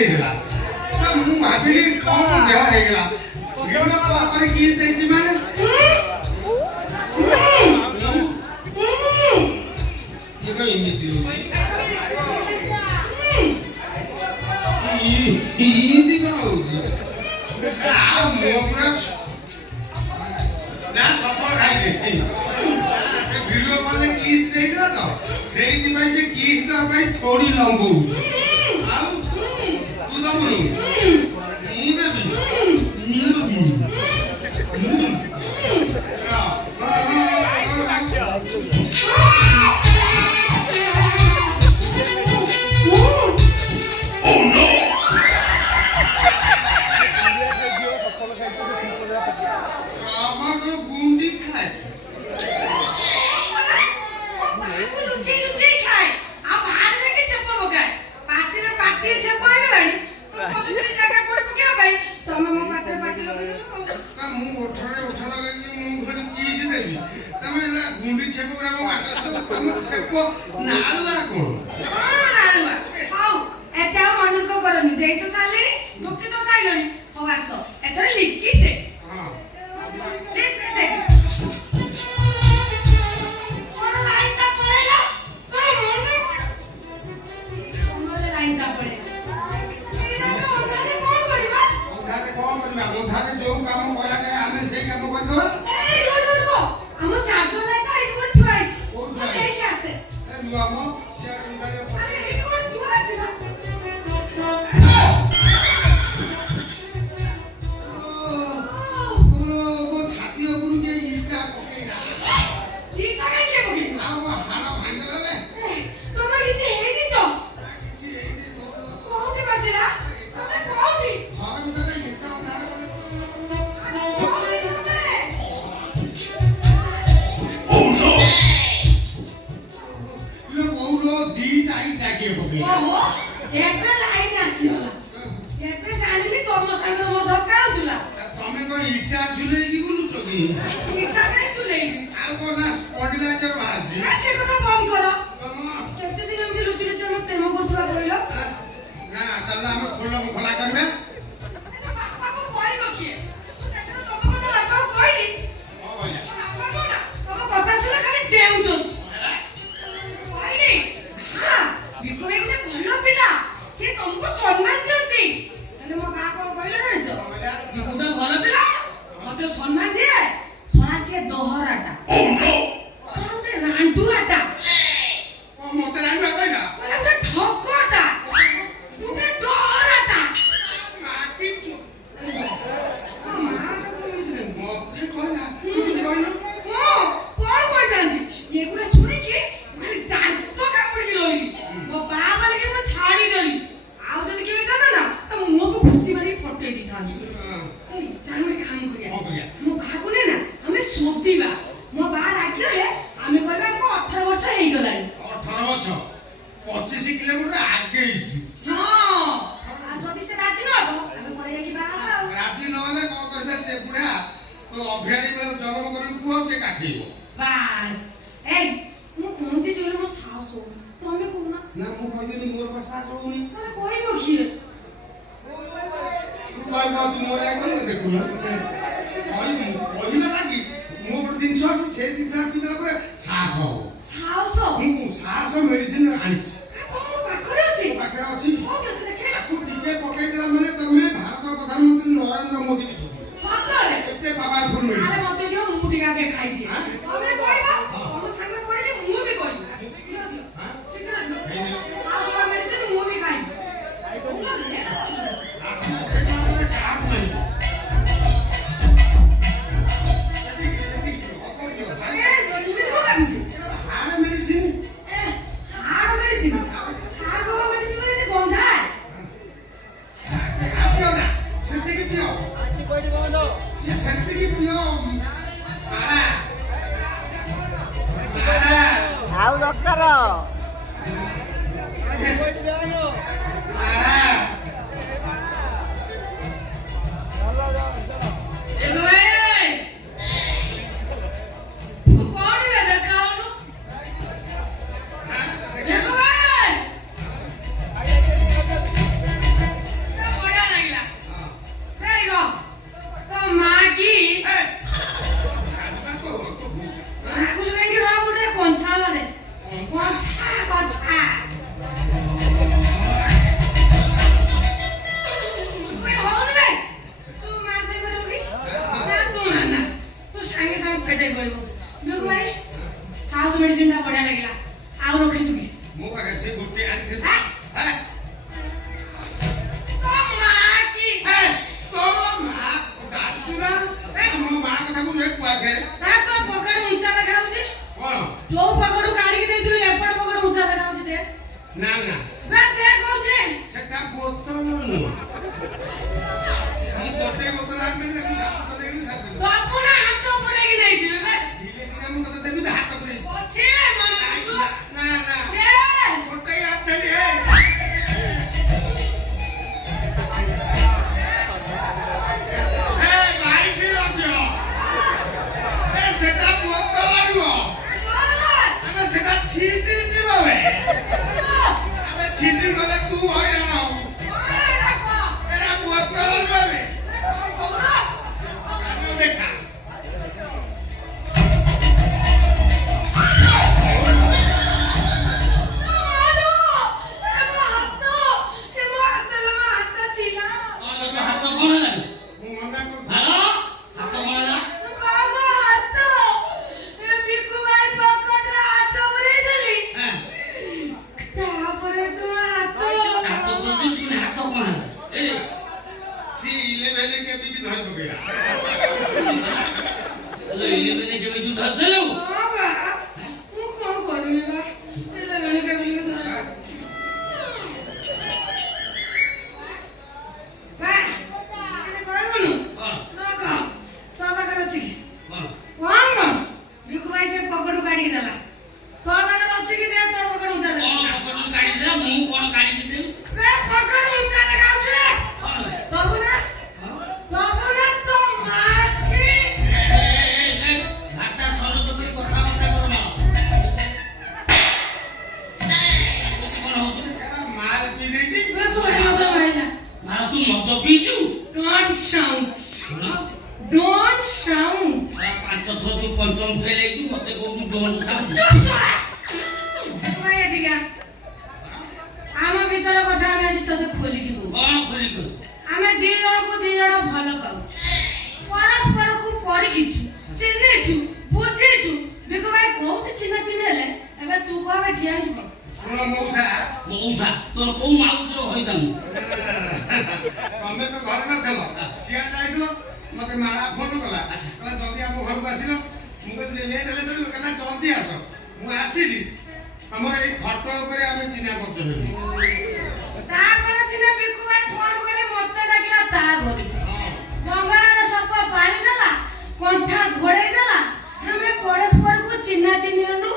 ହେଇଗଲା ମୁଁ ଭାବିଲି କଣ ଦେହ ହେଇଗଲା ଭିଡିଓ କଲ୍ କରି କିସ୍ ଦେଇଛି ମାନେ ଇଏ କଣ ଏମିତି ଇନ୍ତି କଣ ହଉଛି ମୋ ପୁରା ନା ସଫଳ ଖାଇଲେ ସେ ଭିଡିଓ କଲ୍ ରେ କିସ୍ ଦେଇଥିଲା ତ ସେଇଥିପାଇଁ ସେ କିସ୍ ଦେବା ପାଇଁ ଥୋଡ଼ି ଲମ୍ବଉଛି ଆଉ ତୁ ଦବୁନି ମୁଁ ଦେବି ରଖିଛୁ କି ମୋ ପାଖରେ ସେ ଗୋଟେ ଆଣିଥିଲି ଆ? ତୋ ମା କି ତୋ ମା ଜାଣିଛୁ ନା ମୋ ମା କଥା ମୁଁ କୁଆଖେରେ ତା ତୋ ପକେଟ ଉଞ୍ଚା ଦେଖାଉଛି କଣ ଯୋଉ ପକେଟୁ କାଢିକି ଦେଇଥିଲୁ ଏପଟ ପକେଟ ଉଞ୍ଚା ଦେଖାଉଛି ଦେ ନା ନା ବେ ଦେ କହୁଛି ସେଟା ବୋତଲ ନୁହଁ ମୁଁ ଗୋଟେ ବୋତଲ ଆଣିଥିଲି ତାକୁ ସାତ ଦେଇକି ସାତ ବାବୁ ନା ହାତ ପୁରେଇକି ନେଇଯିବେ ବେ ଥିଲେ ସିନା ମୁଁ ତତେ ଦେବି ହାତ ପୁରେଇ ଅଛି ମନେ ରଖୁଛୁ ନା ନା ଦେ ଗୋଟେ ଆଣିଥିଲି সেটা বোতল আনবো আমি সেটা ছিটি যাবে আমি ছিটি গলে তুই হয়রান হবু এরা বোতল আনবে দেখা मत माला फोन कला कहला जल्दी आप घर को आसिलो मु कहली लेट हेले तो कहना जल्दी आस मु आसिली हमर ए फोटो ऊपर हम चिन्हा करछ हेली ता पर चिन्हा बिकु भाई फोन करे मते डाकला ता घरी मंगळार सब पानी देला कंठा घोड़े देला हमें परस्पर को चिन्हा चिन्ही न